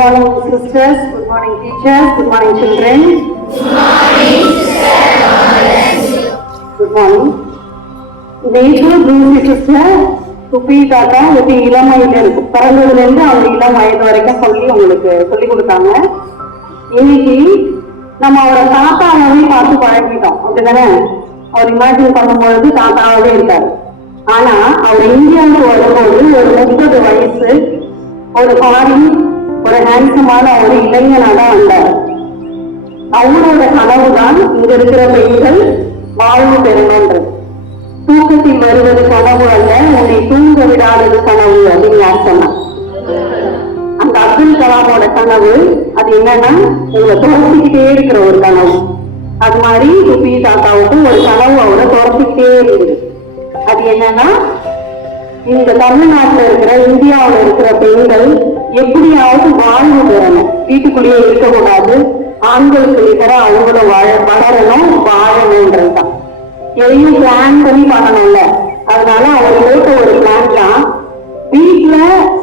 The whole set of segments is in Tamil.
Good morning, sisters. Good morning, teachers. Good morning, children. Good morning. நேற்று ப்ளூசி சிஸ்டர் குப்பி தாத்தா எப்படி இளமையில இருக்கு பிறந்ததுலேருந்து அவங்க இளம் வயது வரைக்கும் சொல்லி உங்களுக்கு சொல்லி கொடுத்தாங்க இன்னைக்கு நம்ம அவரை தாத்தாவே பார்த்து பழகிட்டோம் அப்படிதானே அவர் இமேஜின் பண்ணும்பொழுது தாத்தாவே இருக்காரு ஆனா அவர் இந்தியாவுக்கு வரும்போது ஒரு முப்பது வயசு ஒரு ஃபாரின் ஒரு ஹேண்ட்ஸமான ஒரு இளைஞனா தான் வந்தார். அவங்களோட கனவு தான் இங்க இருக்கிற பெண்கள் வாழ்வு பெறணும்ன்றது. தூக்கத்தில் வருவது கனவு அல்ல உன்னை தூங்க விடாதது கனவு அப்படின்னு யார் சொன்னா அந்த அப்துல் கலாமோட கனவு அது என்னன்னா உங்களை துரத்திக்கிட்டே இருக்கிற ஒரு கனவு. அது மாதிரி சுபி தாத்தாவுக்கும் ஒரு கனவு அவரை துரத்திக்கிட்டே இருக்குது. அது என்னன்னா இந்த தமிழ்நாட்டில் இருக்கிற இந்தியாவில் இருக்கிற பெண்கள் எப்படியாவது வாழ்வு வரணும் வீட்டுக்குள்ளேயே இருக்கக்கூடாது. ஆண்களுக்கு நிகர அவங்களும் வாழ வளரணும் வாழணும்ன்றதுதான். எதையும் பிளான் பண்ணி பண்ணணும்ல. அதனால அவர் போட்ட ஒரு பிளான் தான் வீட்டுல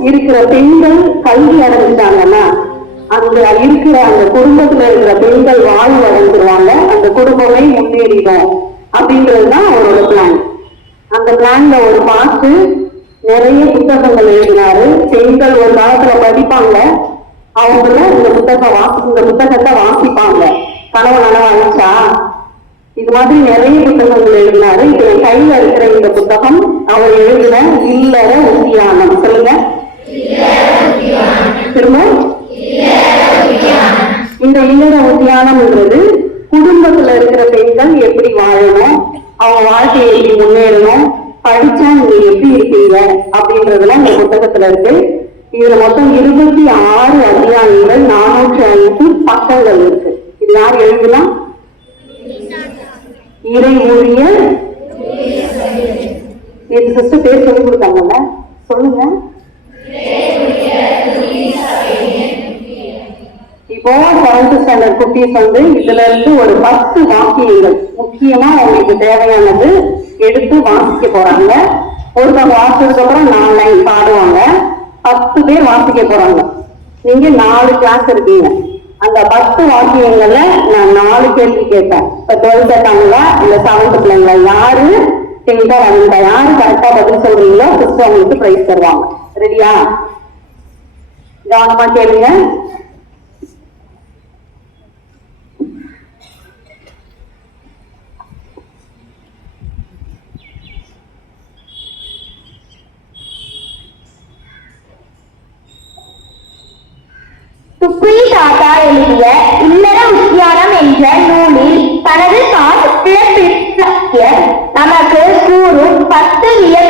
இருக்கிற பெண்கள் கல்வி அடைஞ்சிட்டாங்கன்னா அங்க இருக்கிற அந்த குடும்பத்துல இருக்கிற பெண்கள் வாழ்வு அடைஞ்சிருவாங்க. அந்த குடும்பமே முன்னேறிடும். அப்படின்றதுதான் அவரோட பிளான் அந்த பிளான்ல ஒரு பாட்டு நிறைய புத்தகங்கள் எழுதினாரு. பெண்கள் ஒரு காலத்துல படிப்பாங்க. அவங்கள இந்த புத்தகம் வாசி இந்த புத்தகத்தை வாசிப்பாங்க. கனவு நனவாச்சா இது மாதிரி நிறைய புத்தகங்கள் எழுதினாரு. இதுல கையில இருக்கிற இந்த புத்தகம் அவர் எழுதின இல்லற உத்தியானம். சொல்லுங்க. திரும்ப. இந்த இல்லற உத்தியானம்ன்றது குடும்பத்துல இருக்கிற பெண்கள் எப்படி வாழணும்? அவங்க வாழ்க்கையை எப்படி முன்னேறணும்? படிச்சா நீங்க எப்படி இருப்பீங்க அப்படின்றதெல்லாம் இந்த புத்தகத்துல இருக்கு. இதுல மொத்தம் இருபத்தி ஆறு அத்தியாயங்கள் நானூற்றி ஐந்து பக்கங்கள் இருக்கு. இது யார் எழுதலாம் இறை ஊழியர். இது சிஸ்டர் பேர் சொல்லி கொடுத்தாங்கல்ல? சொல்லுங்க. இப்போ செவன்த் ஸ்டாண்டர்ட் குட்டீஸ் வந்து இதுல இருந்து ஒரு பத்து வாக்கியங்கள் முக்கியமா உங்களுக்கு தேவையானது எடுத்து வாசிக்க போறாங்க. ஒருத்தவங்க வாசிச்சதுக்கு அப்புறம் நாலு லைன் பாடுவாங்க. பத்து பேர் வாசிக்க போறாங்க. நீங்க நாலு கிளாஸ் இருக்கீங்க. அந்த பத்து வாக்கியங்கள்ல நான் நாலு கேள்வி கேட்பேன். இப்ப டுவெல்த் இருக்காங்களா இல்ல செவன்த் பிள்ளைங்களா யாரு டென்த்தா லெவன்த்தா யாரு கரெக்டா பதில் சொல்றீங்களோ சிஸ்டர் உங்களுக்கு பிரைஸ் தருவாங்க. ரெடியா கவனமா கேளுங்க. துப்புரி தாத்தா எழுதிய இல்லற உத்தியானம் என்ற நூலில் தனது காசு காப்பிய நமக்கு கூறும் பத்து வியக்க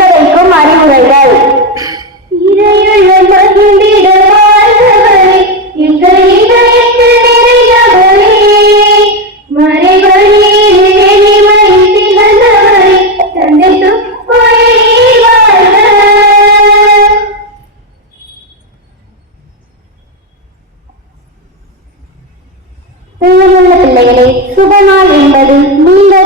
என்பது நீங்கள்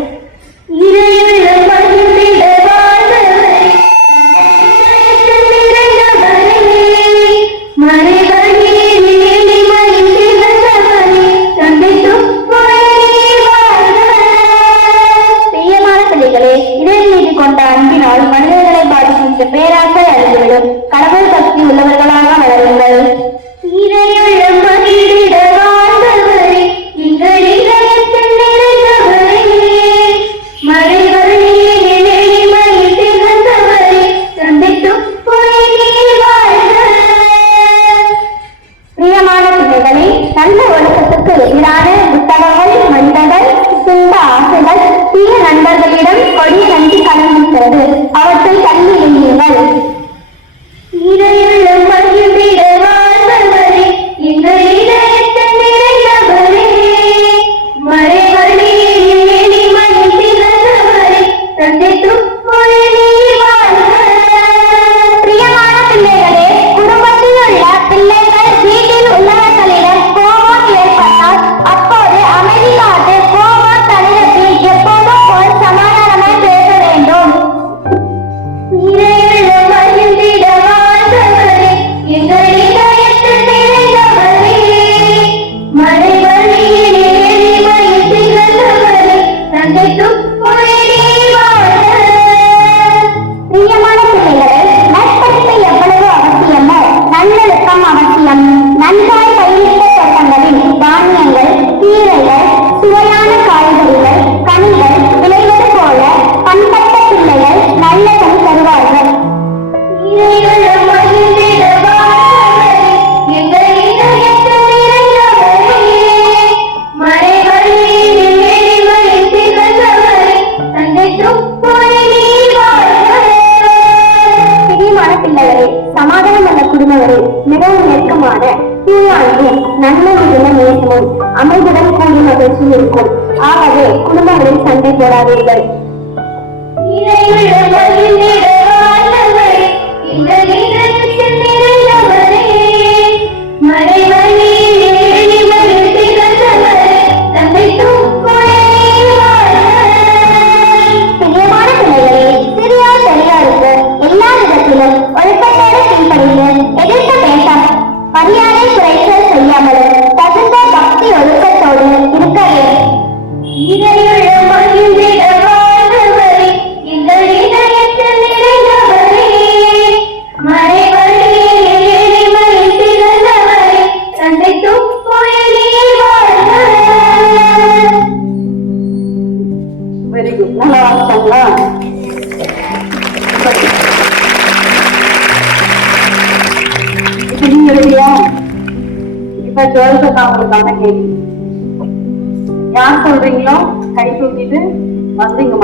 போடாதீர்கள்.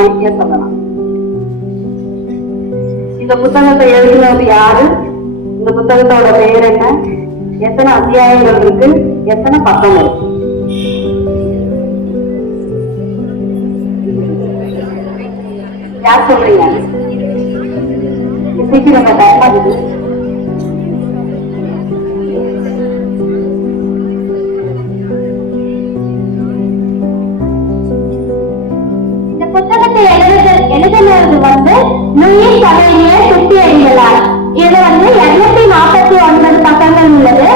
சாகித்யா சொல்லலாம். இந்த புத்தகத்தை எழுதினது யாரு? இந்த புத்தகத்தோட பெயர் என்ன? எத்தனை அத்தியாயங்கள் இருக்கு? எத்தனை பக்கம் இருக்கு யார் சொல்றீங்க? சீக்கிரம் டைம் ஆகுது. இருபத்தி ஒன்பது பக்கங்கள் உள்ளது.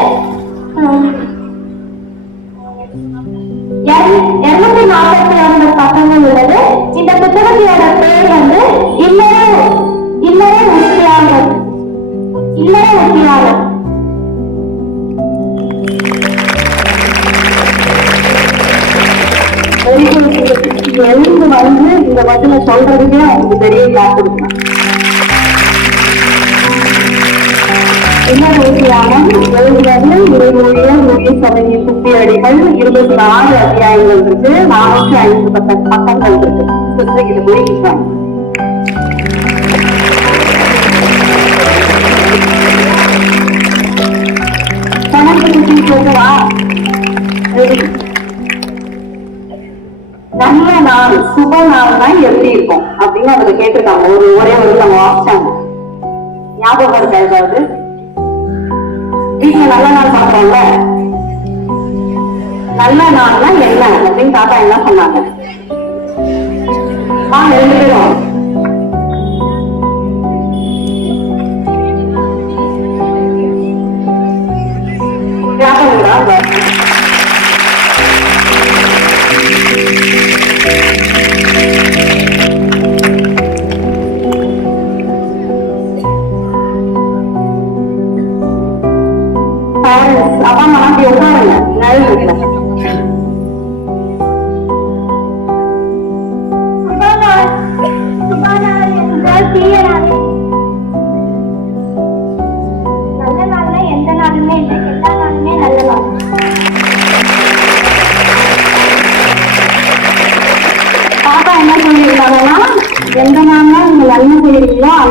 இருநூத்தி நாற்பத்தி ஒன்பது பக்கங்கள் உள்ளது. இந்த புத்தகத்தோட பேர் வந்து இல்லற இல்லற உத்தியாகம் இல்லற உத்தியாகம் வந்து இந்த பதில சொல்றதுக்கே அவங்களுக்கு பெரிய காத்திருக்கான் இருபத்தி நாலு அத்தியாயங்கள் இருக்கு. நானூற்றி ஐந்து பக்கம் பக்கங்கள் இருக்கு. கிருஷ்ணகிரி மொழி நல்ல நாள் சுப நாள்னா எப்படி இருக்கும்? அப்படின்னு அதுல கேட்டிருக்காங்க. ஒரு ஒரே ஒரு நம்ம வாசிச்சாங்க ஞாபகம் இருக்கா வீட்டுல நல்ல நாள் சாப்பிடுறோம்ல நல்ல நாள்னா என்ன? அப்படின்னு தாத்தா என்ன சொன்னாங்க. ஆ ரெண்டு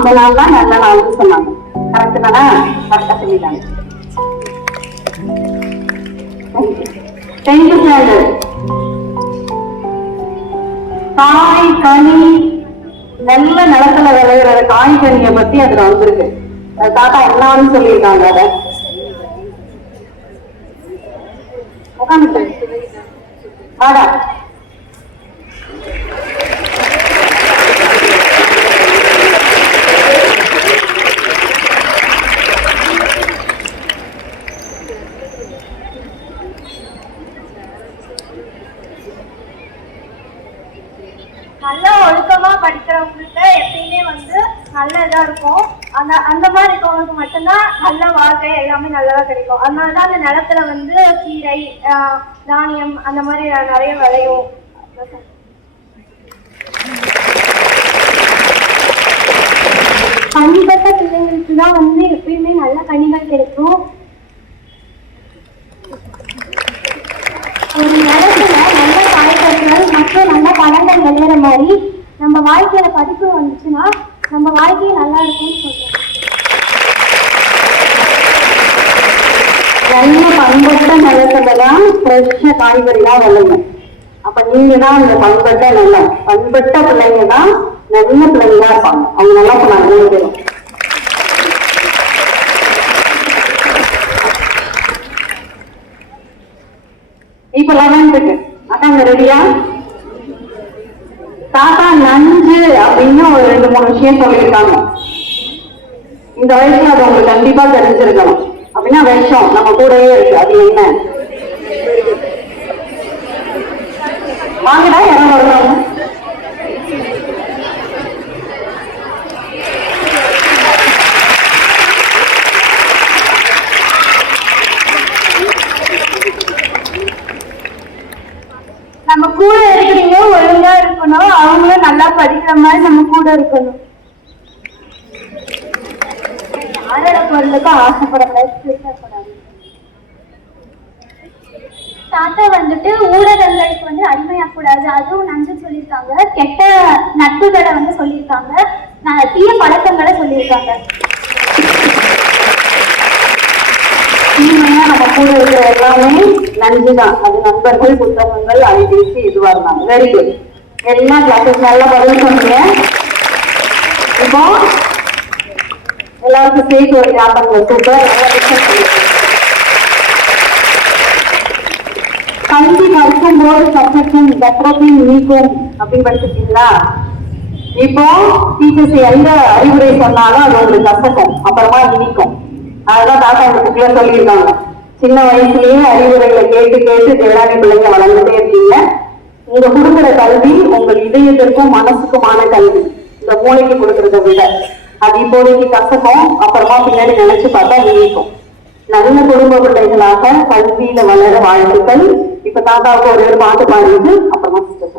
அந்த நாள் தான் நல்ல நாள்னு சொன்னாங்க. கரெக்ட் தானே? கரெக்டா சொல்லிட்டாங்க. டென்த் ஸ்டாண்டர்ட் காய் கனி நல்ல நிலத்துல விளையிற காய் கனியை பத்தி அதுல வந்திருக்கு. தாத்தா என்னன்னு சொல்லியிருக்காங்க அத. உட்காந்துட்டு. ஆடா நல்லா ஒழுக்கமா படிக்கிறவங்களுக்கு எப்பயுமே வந்து நல்ல இதா இருக்கும். அந்த அந்த மாதிரி இருக்கவங்களுக்கு மட்டும்தான் நல்ல வாழ்க்கை எல்லாமே நல்லதா கிடைக்கும். அதனால தான் அந்த நிலத்துல வந்து கீரை தானியம் அந்த மாதிரி நிறைய விளையும். பண்பட்ட பிள்ளைங்களுக்கு தான் வந்து எப்பயுமே நல்ல கனிகள் கிடைக்கும். ஒரு நிலத்துல நல்ல காய்கறிகள் மற்றும் நல்ல பழங்கள் விளையிற மாதிரி நம்ம வாழ்க்கையில படிப்பு வந்துச்சுன்னா நம்ம வாழ்க்கையும் நல்லா இருக்கும்னு சொல்றேன் நல்ல பண்பட்ட நிலத்துல தான் ஃப்ரெஷ்ஷா காய்கறிலாம் விளையும் அப்ப நீங்க தான் அந்த பண்பட்ட நிலம் பண்பட்ட பிள்ளைங்க தான் நல்ல பிள்ளைங்களா இருப்பாங்க. அவங்க நல்லா சொன்னாங்க மூணு பேரும். இப்ப லெவன்த்துக்கு அதாங்க ரெடியா? தாத்தா நன் அப்படின்னு ஒரு ரெண்டு மூணு விஷயம் சொல்லியிருக்காங்க. இந்த வயசுல அது உங்களுக்கு கண்டிப்பா தெரிஞ்சிருக்கணும். அப்படின்னா விஷம் நம்ம கூடவே இருக்கு. அது என்ன? வாங்கடா யாரும் வருவாங்க. நம்ம கூட இருக்கணும் அவங்களும் நல்லா படிக்கிற மாதிரி நம்ம கூட இருக்கணும். யாரோட பொருளுக்கும் ஆசைப்படக்கூடாது தாத்தா வந்துட்டு ஊடகங்களுக்கு வந்து அடிமையாகக்கூடாது அதுவும் நன்றி சொல்லியிருக்காங்க. கெட்ட நட்புகளை வந்து சொல்லியிருக்காங்க. ந- தீய பழக்கங்களை சொல்லியிருக்காங்க. தீமையா நம்ம கூட இருக்கிற எல்லாமே நஞ்சுதான் அது நண்பர்கள் புத்தகங்கள் அலைபேசி இதுவா இருந்தாங்க வெரி குட் எல்லா கிளாஸஸ் நல்லா பதில் சொன்னீங்க. இப்போ எல்லாருக்கும் சேர்த்து ஒரு ஞாபகம் சூப்பர் நல்லா கல்வி கற்கும் போது கற்றக்கும் கற்றப்பின் நீக்கும் அப்படின்னு படிச்சிருக்கீங்களா? இப்போ டீச்சர்ஸ் எந்த அறிவுரை சொன்னாலும் அது ஒரு கசக்கும் அப்புறமா இனிக்கும் அதுதான் தாத்தா இந்த புக்ல சொல்லியிருக்காங்க. சின்ன வயசுலயே அறிவுரைகளை கேட்டு கேட்டு தேடாடி பிள்ளைங்க வளர்ந்துட்டே இருக்கீங்க. உங்க கொடுக்குற கல்வி உங்கள் இதயத்திற்கும் மனசுக்குமான கல்வி. இந்த மூளைக்கு கொடுக்கறத விட. அது இப்போதைக்கு கசக்கும். அப்புறமா பின்னாடி நினைச்சு பார்த்தா நீக்கும் நல்ல குடும்ப பிள்ளைகளாக கல்வியில வளர வாழ்த்துக்கள். இப்ப தாத்தாவுக்கு ஒரு ஒரு பாட்டு பாடிட்டு அப்புறமா சிஸ்டர்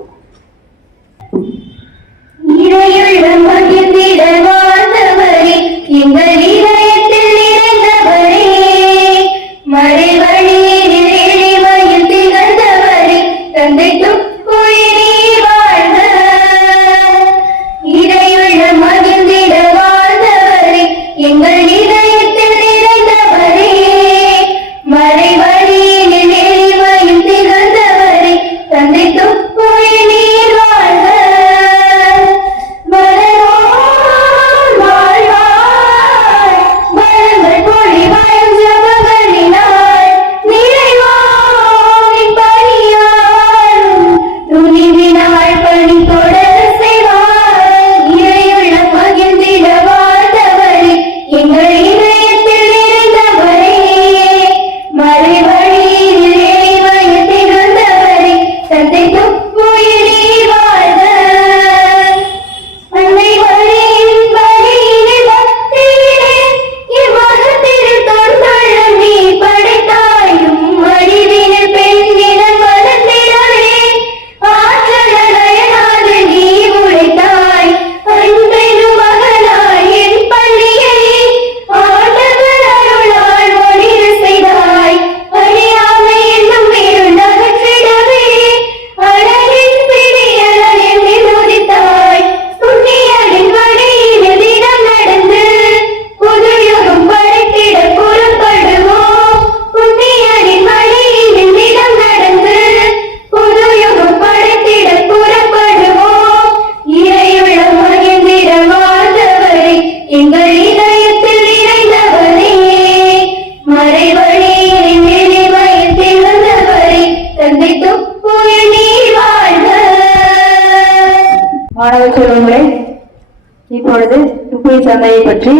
பற்றி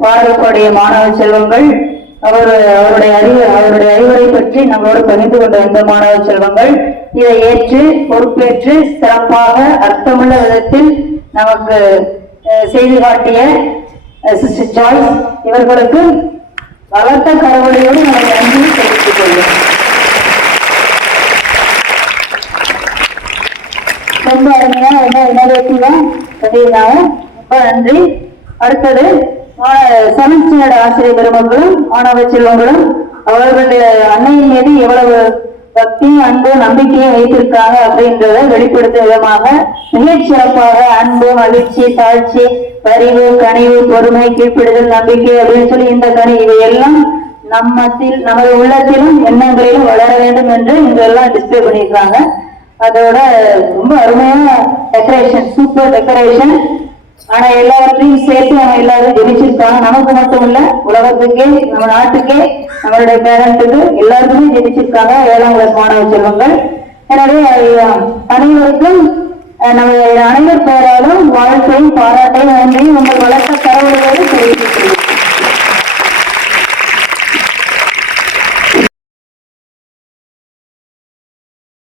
பாடக்கூடிய மாணவ செல்வங்கள் அவர் அவருடைய அறிவு அவருடைய அறிவுரை பற்றி நம்மளோடு பகிர்ந்து கொண்ட வந்த மாணவ செல்வங்கள் இதை ஏற்று பொறுப்பேற்று சிறப்பாக அர்த்தமுள்ள விதத்தில் நமக்கு செய்து காட்டிய சிஸ்டர் ஜாய்ஸ் இவர்களுக்கு வளர்த்த கரவொலியோடு நம்ம நன்றி தெரிவித்துக் கொள்வோம் ரொம்ப அருமையா ரொம்ப இன்னோவேட்டிவா சொல்லியிருந்தாங்க ரொம்ப நன்றி. அடுத்தது செவன்த் ஆசிரியர் பெருமக்களும் மாணவ செல்வங்களும் அவர்களுடைய அன்னையின் மீது எவ்வளவு பக்தியும் அன்பு நம்பிக்கையும் வைத்திருக்காங்க அப்படின்றத வெளிப்படுத்தும் விதமாக மிகச் சிறப்பாக அன்பு மகிழ்ச்சி தாழ்ச்சி பரிவு கனிவு பொறுமை கீழ்ப்பிடுதல் நம்பிக்கை அப்படின்னு சொல்லி இந்த கனி இவையெல்லாம் நம்மத்தில் நமது உள்ளத்திலும் எண்ணங்களிலும் வளர வேண்டும் என்று இதெல்லாம் டிஸ்பிளே பண்ணியிருக்காங்க. அதோட ரொம்ப அருமையான டெக்கரேஷன் சூப்பர் டெக்கரேஷன் ஆனா எல்லாவற்றையும் சேர்த்து அவங்க எல்லாரும் ஜெயிச்சிருக்காங்க நமக்கு மட்டும் இல்ல உலகத்துக்கே நம்ம நாட்டுக்கே நம்மளுடைய பேரண்ட்டுக்கு எல்லாருக்குமே ஜெயிச்சிருக்காங்க ஏழாம் கிளாஸ் மாணவ செல்வங்கள் எனவே அனைவருக்கும் நம்ம அனைவர் பெயராலும் வாழ்க்கையும் பாராட்டையும் நன்றியும். உங்கள் வளர்த்த கடவுளோடு தெரிவித்துக்